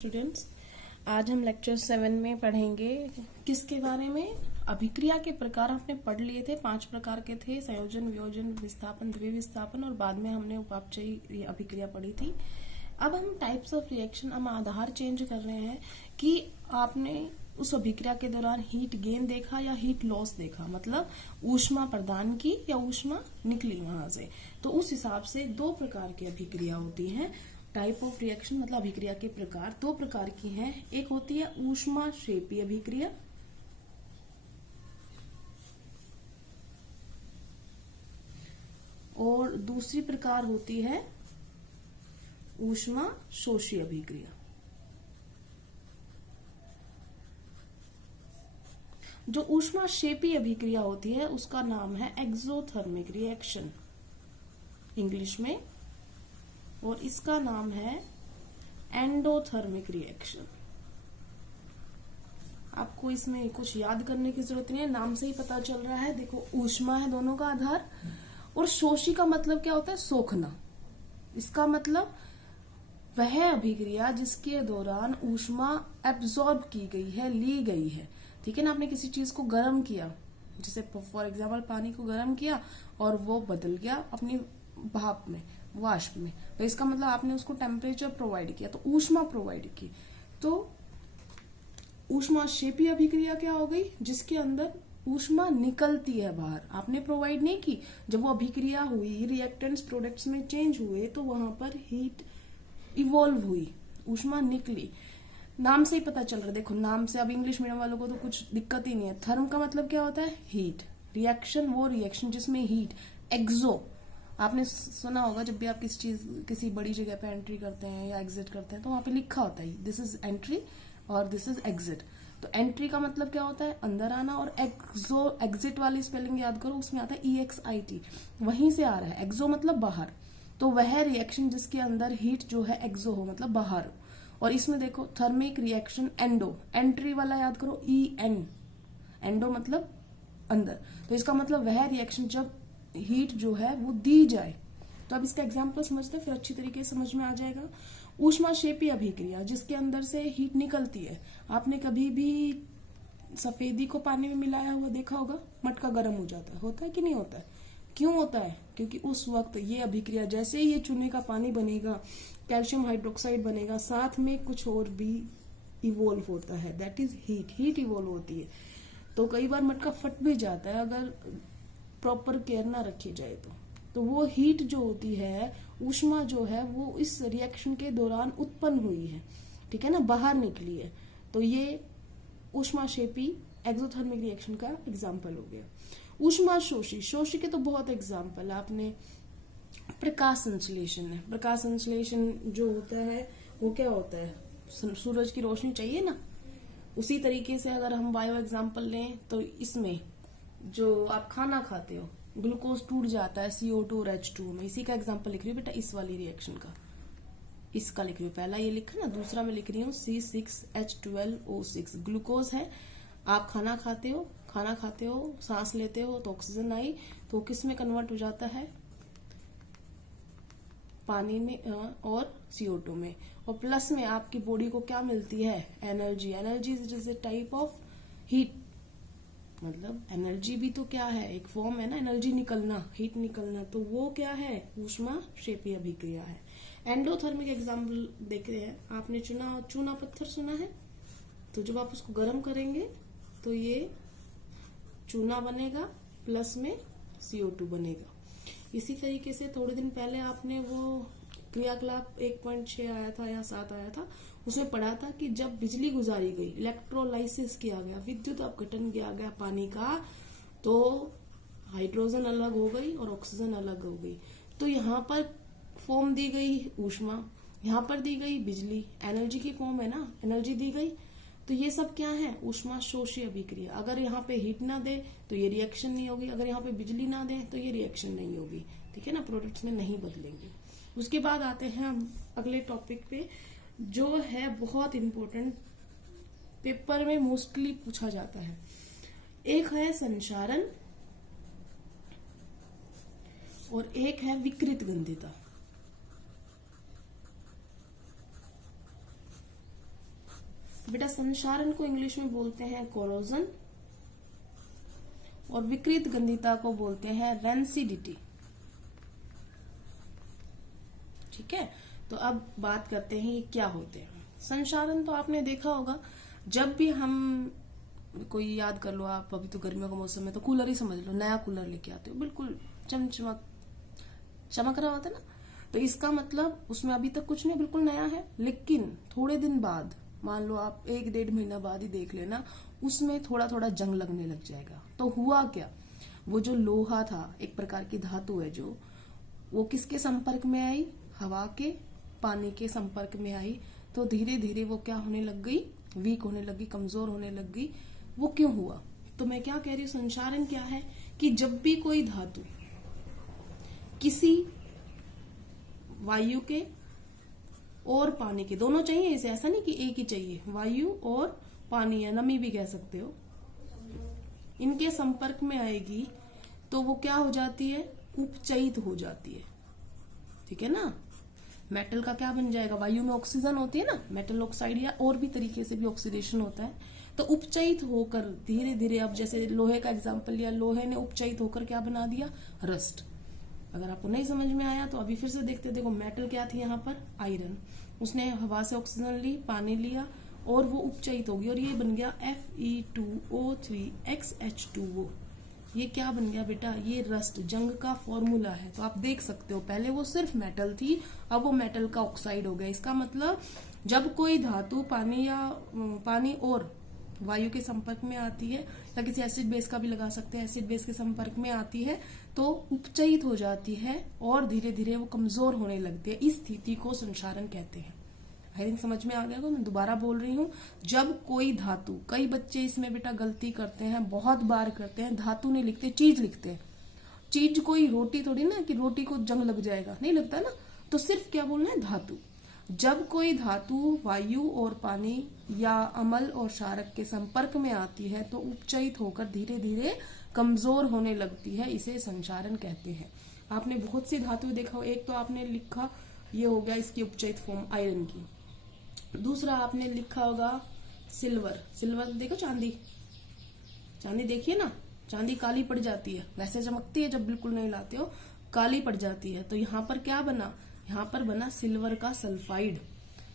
Students, आज हम lecture 7 में पढ़ेंगे किसके बारे में। अभिक्रिया के प्रकार आपने पढ़ लिए थे, 5 प्रकार के थे, संयोजन, वियोजन, विस्थापन, द्विविस्थापन और बाद में हमने उपापचयी अभिक्रिया पढ़ी थी। अब हम टाइप्स ऑफ रिएक्शन, हम आधार चेंज कर रहे हैं कि आपने उस अभिक्रिया के दौरान हीट गेन देखा या हीट लॉस देखा, मतलब ऊष्मा प्रदान की या ऊष्मा निकली वहां से। तो उस हिसाब से 2 प्रकार की अभिक्रिया होती है। टाइप ऑफ रिएक्शन मतलब अभिक्रिया के प्रकार 2 प्रकार की हैं। एक होती है ऊष्माक्षेपी अभिक्रिया और दूसरी प्रकार होती है ऊष्माशोषी अभिक्रिया। जो ऊष्माक्षेपी अभिक्रिया होती है उसका नाम है एक्सोथर्मिक रिएक्शन इंग्लिश में, और इसका नाम है एंडोथर्मिक रिएक्शन। आपको इसमें कुछ याद करने की जरूरत नहीं है, नाम से ही पता चल रहा है। देखो, ऊष्मा है दोनों का आधार, और शोषी का मतलब क्या होता है? सोखना। इसका मतलब वह अभिक्रिया जिसके दौरान ऊष्मा एब्जॉर्ब की गई है, ली गई है। ठीक है ना, आपने किसी चीज को गर्म किया, जैसे फॉर एग्जाम्पल पानी को गर्म किया और वो बदल गया अपनी भाप में, वाष्प में, तो इसका मतलब आपने उसको टेम्परेचर प्रोवाइड किया, तो ऊष्मा प्रोवाइड की। तो ऊष्माक्षेपी अभिक्रिया क्या हो गई? जिसके अंदर ऊष्मा निकलती है बाहर, आपने प्रोवाइड नहीं की। जब वो अभिक्रिया हुई, रिएक्टेंट्स प्रोडक्ट्स में चेंज हुए, तो वहां पर हीट इवॉल्व हुई, ऊष्मा निकली। नाम से ही पता चल रहा है, देखो नाम से। अब इंग्लिश मीडियम वालों को तो कुछ दिक्कत ही नहीं है। थर्म का मतलब क्या होता है? हीट। रिएक्शन वो रिएक्शन जिसमें हीट। एक्सो आपने सुना होगा, जब भी आप किसी बड़ी जगह पे एंट्री करते हैं या एग्जिट करते हैं तो वहां पे लिखा होता है दिस इज एंट्री और दिस इज एग्जिट। तो एंट्री का मतलब क्या होता है? अंदर आना, और एक्सो एग्जिट वाली स्पेलिंग याद करो, उसमें आता है EXIT, वहीं से आ रहा है। एक्सो मतलब बाहर। तो वह रिएक्शन जिसके अंदर हीट जो है एक्सो हो, मतलब बाहर हो। और इसमें देखो थर्मिक रिएक्शन एंडो, एंट्री वाला याद करो EN, एंडो मतलब अंदर। तो इसका मतलब वह रिएक्शन जब हीट जो है वो दी जाए। तो अब इसका एग्जाम्पल समझते हैं, फिर अच्छी तरीके से समझ में आ जाएगा। ऊष्माक्षेपी अभिक्रिया जिसके अंदर से हीट निकलती है। आपने कभी भी सफेदी को पानी में मिलाया हुआ देखा होगा? मटका गर्म हो जाता है, होता है कि नहीं होता है? क्यों होता है? क्योंकि उस वक्त ये अभिक्रिया, जैसे ही ये चूने का पानी बनेगा, कैल्शियम हाइड्रोक्साइड बनेगा, साथ में कुछ और भी इवोल्व होता है, that is heat. Heat evolve होती है। तो कई बार मटका फट भी जाता है अगर प्रॉपर केयर ना रखी जाए तो वो हीट जो होती है, ऊष्मा जो है, वो इस रिएक्शन के दौरान उत्पन्न हुई है। ठीक है ना, बाहर निकली है। तो ये ऊष्माक्षेपी एक्सोथर्मिक रिएक्शन का एग्जाम्पल हो गया। ऊष्माशोषी, शोषी के तो बहुत एग्जाम्पल आपने। प्रकाश संश्लेषण है। प्रकाश संश्लेषण जो होता है वो क्या होता है? सूरज की रोशनी चाहिए ना, उसी तरीके से अगर हम बायो एग्जाम्पल लें तो इसमें जो आप खाना खाते हो, ग्लूकोज टूट जाता है CO2 और H2 में। इसी का एग्जांपल लिख रही हूँ बेटा, इस वाली रिएक्शन का। इसका लिख रही हूँ, पहला ये लिखा ना, दूसरा मैं लिख रही हूँ C6H12O6। ग्लूकोज है, आप खाना खाते हो, सांस लेते हो तो ऑक्सीजन आई, तो किस में कन्वर्ट हो जाता है? पानी में और CO2 में। और प्लस में आपकी बॉडी को क्या मिलती है? Energy. Energy is a type of heat, मतलब एनर्जी भी तो क्या है? एक फॉर्म है ना, एनर्जी निकलना, हीट निकलना। तो वो क्या है? ऊष्माक्षेपी अभिक्रिया है। एंडोथर्मिक एग्जाम्पल देख रहे हैं, आपने चूना पत्थर सुना है? तो जब आप उसको गर्म करेंगे तो ये चूना बनेगा, प्लस में CO2 बनेगा। इसी तरीके से थोड़े दिन पहले आपने वो क्रियाकलाप 1.6 आया था या 7 आया था, उसमें पढ़ा था कि जब बिजली गुजारी गई, इलेक्ट्रोलाइसिस किया गया, विद्युत अपघटन किया गया पानी का, तो हाइड्रोजन अलग हो गई और ऑक्सीजन अलग हो गई। तो यहाँ पर फॉर्म दी गई ऊष्मा, यहाँ पर दी गई बिजली, एनर्जी की फॉर्म है ना, एनर्जी दी गई। तो ये सब क्या है? ऊष्माशोषी अभिक्रिया। अगर यहाँ पे हीट ना दे तो ये रिएक्शन नहीं होगी, अगर यहाँ पे बिजली ना दे तो ये रिएक्शन नहीं होगी। ठीक है ना, प्रोडक्ट्स में नहीं बदलेंगे। उसके बाद आते हैं हम अगले टॉपिक पे, जो है बहुत इंपॉर्टेंट, पेपर में मोस्टली पूछा जाता है। एक है संचारण और एक है विकृत गंधिता। बेटा संक्षारण को इंग्लिश में बोलते हैं कोरोजन, और विकृत गंधिता को बोलते हैं रेंसिडिटी। ठीक है, तो अब बात करते हैं ये क्या होते हैं। संक्षारण तो आपने देखा होगा, जब भी हम कोई याद कर लो आप, अभी तो गर्मियों का मौसम है तो कूलर ही समझ लो, नया कूलर लेके आते हो, बिल्कुल चमक रहा होता है ना, तो इसका मतलब उसमें अभी तक कुछ नहीं, बिल्कुल नया है, लेकिन थोड़े दिन बाद, मान लो आप 1-1.5 महीना बाद ही देख लेना, उसमें थोड़ा थोड़ा जंग लगने लग जाएगा। तो हुआ क्या, वो जो लोहा था, एक प्रकार की धातु है जो, वो किसके संपर्क में आई, हवा के, पानी के संपर्क में आई, तो धीरे धीरे वो क्या होने लग गई, वीक होने लगी, कमजोर होने लग गई। वो क्यों हुआ, तो मैं क्या कह रही हूँ, संक्षारण क्या है कि जब भी कोई धातु किसी वायु के और पानी के, दोनों चाहिए इसे, ऐसा नहीं कि एक ही चाहिए, वायु और पानी या नमी भी कह सकते हो, इनके संपर्क में आएगी तो वो क्या हो जाती है, उपचयित हो जाती है। ठीक है ना, मेटल का क्या बन जाएगा, वायु में ऑक्सीजन होती है ना, मेटल ऑक्साइड, या और भी तरीके से भी ऑक्सीडेशन होता है, तो उपचयित होकर धीरे धीरे, अब जैसे लोहे का एग्जांपल लिया, लोहे ने उपचयित होकर क्या बना दिया, रस्ट। अगर आपको नहीं समझ में आया तो अभी फिर से देखते, देखो मेटल क्या थी यहाँ पर, आयरन, उसने हवा से ऑक्सीजन ली, पानी लिया, और वो उपचयित होगी, और ये बन गया Fe2O3XH2O। ये क्या बन गया बेटा, ये रस्ट, जंग का फॉर्मूला है। तो आप देख सकते हो, पहले वो सिर्फ मेटल थी, अब वो मेटल का ऑक्साइड हो गया। इसका मतलब जब कोई धातु पानी और वायु के संपर्क में आती है, या किसी एसिड बेस का भी लगा सकते हैं, एसिड बेस के संपर्क में आती है तो उपचयित हो जाती है, और धीरे धीरे वो कमजोर होने लगती है। इस स्थिति को संक्षारण कहते हैं। आई थिंक समझ में आ गया होगा, मैं दोबारा बोल रही हूँ। जब कोई धातु, कई बच्चे इसमें बेटा गलती करते हैं, बहुत बार करते हैं, धातु नहीं लिखते, चीज लिखते हैं। चीज कोई रोटी थोड़ी ना, कि रोटी को जंग लग जाएगा, नहीं लगता ना, तो सिर्फ क्या बोलना है, धातु। जब कोई धातु वायु और पानी या अम्ल और क्षारक के संपर्क में आती है तो उपचयित होकर धीरे धीरे कमजोर होने लगती है, इसे संक्षारण कहते हैं। आपने बहुत सी धातु देखा हो, एक तो आपने लिखा, ये हो गया इसकी उपचयित फॉर्म आयरन की। दूसरा आपने लिखा होगा सिल्वर, सिल्वर देखो, चांदी, चांदी देखिए ना, चांदी काली पड़ जाती है, वैसे चमकती है जब बिल्कुल नहीं लाते हो, काली पड़ जाती है। तो यहाँ पर क्या बना, यहाँ पर बना सिल्वर का सल्फाइड,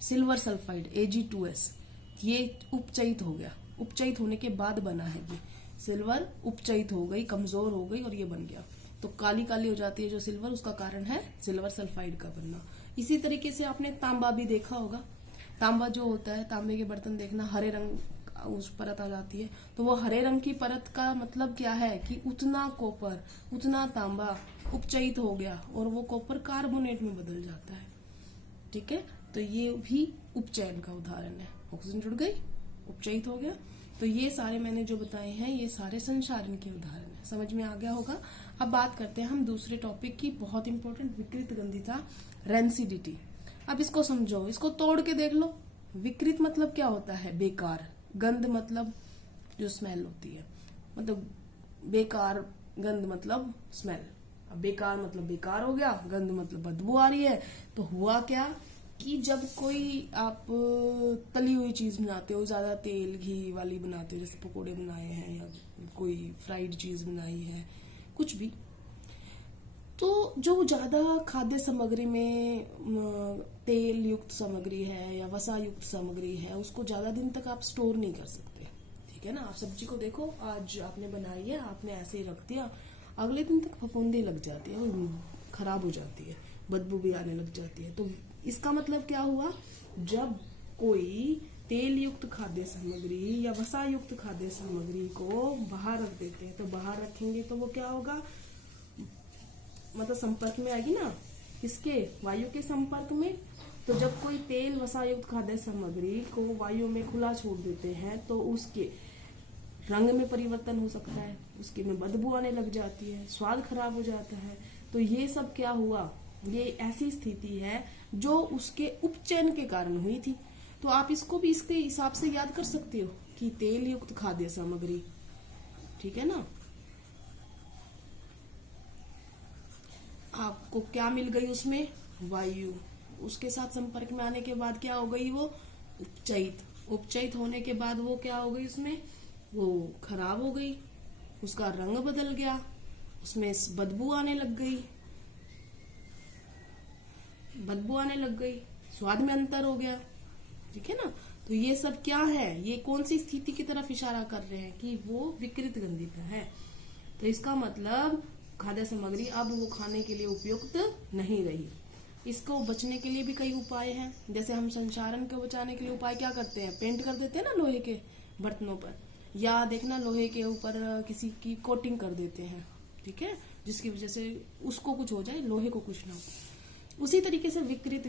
सिल्वर सल्फाइड Ag2S। ये उपचयित हो गया, उपचयित होने के बाद बना है ये सिल्वर, उपचयित हो गई, कमजोर हो गई और ये बन गया। तो काली काली हो जाती है जो सिल्वर, उसका कारण है सिल्वर सल्फाइड का बनना। इसी तरीके से आपने तांबा भी देखा होगा, तांबा जो होता है, तांबे के बर्तन देखना, हरे रंग उस परत आ जाती है, तो वो हरे रंग की परत का मतलब क्या है कि उतना कॉपर, उतना तांबा उपचयित हो गया और वो कॉपर कार्बोनेट में बदल जाता है। ठीक है, तो ये भी उपचयन का उदाहरण है, ऑक्सीजन जुड़ गई, उपचयित हो गया। तो ये सारे मैंने जो बताए हैं, ये सारे संक्षारण के उदाहरण है। समझ में आ गया होगा। अब बात करते हैं हम दूसरे टॉपिक की, बहुत इंपॉर्टेंट, विकृत गंधिता, रेंसिडिटी। अब इसको समझो, इसको तोड़ के देख लो। विकृत मतलब क्या होता है, बेकार, गंध मतलब जो स्मेल होती है, मतलब बेकार, गंध मतलब स्मेल। अब बेकार मतलब बेकार हो गया, गंध मतलब बदबू आ रही है। तो हुआ क्या कि जब कोई आप तली हुई चीज बनाते हो, ज्यादा तेल घी वाली बनाते हो, जैसे पकोड़े बनाए हैं या कोई फ्राइड चीज बनाई है, कुछ भी, तो जो ज्यादा खाद्य सामग्री में तेल युक्त सामग्री है या वसा युक्त सामग्री है, उसको ज्यादा दिन तक आप स्टोर नहीं कर सकते। ठीक है ना, आप सब्जी को देखो, आज आपने बनाई है, आपने ऐसे ही रख दिया, अगले दिन तक फफूंदी लग जाती है, वो खराब हो जाती है, बदबू भी आने लग जाती है। तो इसका मतलब क्या हुआ, जब कोई तेल युक्त खाद्य सामग्री या वसा युक्त खाद्य सामग्री को बाहर रख देते हैं, तो बाहर रखेंगे तो वो क्या होगा, मतलब संपर्क में आएगी ना, किसके, वायु के संपर्क में। तो जब कोई तेल वसा युक्त खाद्य सामग्री को वायु में खुला छोड़ देते हैं तो उसके रंग में परिवर्तन हो सकता है, उसके में बदबू आने लग जाती है, स्वाद खराब हो जाता है। तो ये सब क्या हुआ, ये ऐसी स्थिति है जो उसके उपचयन के कारण हुई थी। तो आप इसको भी इसके हिसाब से याद कर सकते हो कि तेल युक्त खाद्य सामग्री, ठीक है ना, आपको क्या मिल गई, उसमें वायु, उसके साथ संपर्क में आने के बाद क्या हो गई, वो उपचयित, उपचयित होने के बाद वो क्या हो गई, उसमें वो खराब हो गई, उसका रंग बदल गया, उसमें बदबू आने लग गई, स्वाद में अंतर हो गया। ठीक है ना। तो ये सब क्या है, ये कौन सी स्थिति की तरफ इशारा कर रहे हैं कि वो विकृत गंधिता है। तो इसका मतलब खाद्य सामग्री अब वो खाने के लिए उपयुक्त नहीं रही। इसको बचने के लिए भी कई उपाय हैं। जैसे हम संचारण को बचाने के लिए उपाय क्या करते हैं, पेंट कर देते हैं ना लोहे के बर्तनों पर, या देखना लोहे के ऊपर किसी की कोटिंग कर देते हैं। ठीक है, जिसकी वजह से उसको कुछ हो जाए, लोहे को कुछ ना हो। उसी तरीके से विकृत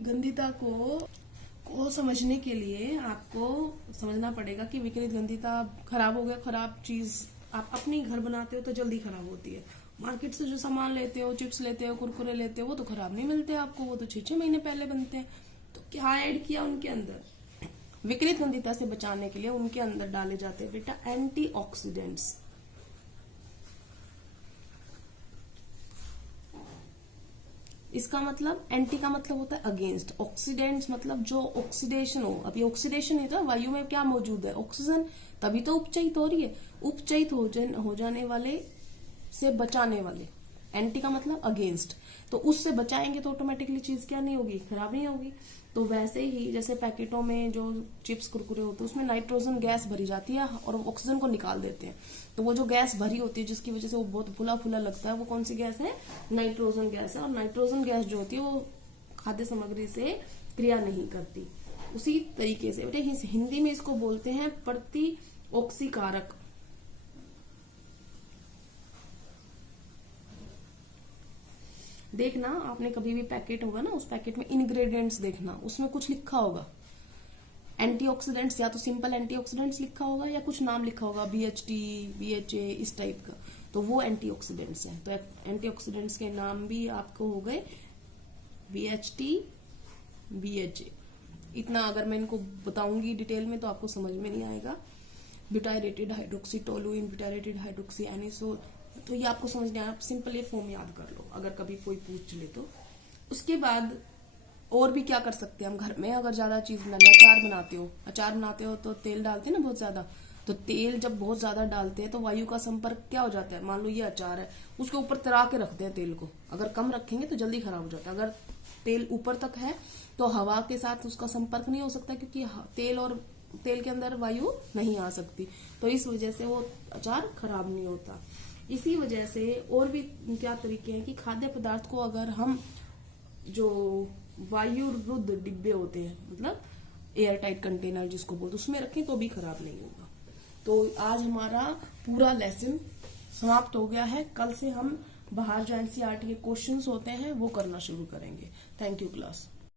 गंधिता को समझने के लिए आपको समझना पड़ेगा कि विकृत गंधिता खराब हो गया, खराब चीज आप अपनी घर बनाते हो तो जल्दी खराब होती है। मार्केट से जो सामान लेते हो, चिप्स लेते हो, कुरकुरे लेते हो, वो तो खराब नहीं मिलते आपको, वो तो 6-6 महीने पहले बनते हैं। तो क्या ऐड किया उनके अंदर, विकृत गंधिता से बचाने के लिए उनके अंदर डाले जाते हैं बेटा एंटीऑक्सीडेंट्स। इसका मतलब एंटी का मतलब होता है अगेंस्ट, ऑक्सीडेंट्स मतलब जो ऑक्सीडेशन हो। अभी ऑक्सीडेशन है तो वायु में क्या मौजूद है, ऑक्सीजन, तभी तो उपचयित हो रही है। उपचयित हो जाने वाले से बचाने वाले, एंटी का मतलब अगेंस्ट। तो उससे बचाएंगे तो ऑटोमेटिकली चीज क्या नहीं होगी, खराब नहीं होगी। तो वैसे ही जैसे पैकेटों में जो चिप्स कुरकुरे होते हैं उसमें नाइट्रोजन गैस भरी जाती है और ऑक्सीजन को निकाल देते हैं। तो वो जो गैस भरी होती है जिसकी वजह से वो बहुत फुला फुला लगता है, वो कौन सी गैस है, नाइट्रोजन गैस है। और नाइट्रोजन गैस जो होती है वो खाद्य सामग्री से क्रिया नहीं करती। उसी तरीके से बेटे हिंदी में इसको बोलते हैं प्रतिऑक्सीकारक। देखना आपने कभी भी पैकेट होगा ना, उस पैकेट में इंग्रेडिएंट्स देखना, उसमें कुछ लिखा होगा एंटीऑक्सीडेंट्स, या तो सिंपल एंटीऑक्सीडेंट्स लिखा होगा या कुछ नाम लिखा होगा BHT, BHA इस टाइप का। तो वो एंटीऑक्सीडेंट्स हैं। तो एंटीऑक्सीडेंट्स के नाम भी आपको हो गए BHT, BHA। इतना अगर मैं इनको बताऊंगी डिटेल में तो आपको समझ में नहीं आएगा। ब्यूटाइरेटेड हाइड्रोक्सी टोलुइन, ब्यूटाइरेटेड हाइड्रोक्सी एनिसोल, तो ये आपको समझने आया। आप सिंपल ये फॉर्म याद कर लो अगर कभी कोई पूछ ले तो। उसके बाद और भी क्या कर सकते हैं हम घर में, अगर ज्यादा चीज बनानी, अचार बनाते हो तो तेल डालते हैं ना बहुत ज्यादा। तो तेल जब बहुत ज्यादा डालते हैं तो वायु का संपर्क क्या हो जाता है, मान लो ये अचार है, उसके ऊपर तरा के रखते हैं तेल को। अगर कम रखेंगे तो जल्दी खराब हो जाता है। अगर तेल ऊपर तक है तो हवा के साथ उसका संपर्क नहीं हो सकता, क्योंकि तेल के अंदर वायु नहीं आ सकती। तो इस वजह से वो अचार खराब नहीं होता। इसी वजह से और भी क्या तरीके हैं कि खाद्य पदार्थ को अगर हम जो वायुरुद्ध डिब्बे होते हैं, मतलब एयर टाइट कंटेनर जिसको बोलते, उसमें रखें तो भी खराब नहीं होगा। तो आज हमारा पूरा लेसन समाप्त हो गया है। कल से हम बाहर जो NCERT के क्वेश्चंस होते हैं वो करना शुरू करेंगे। Thank you class.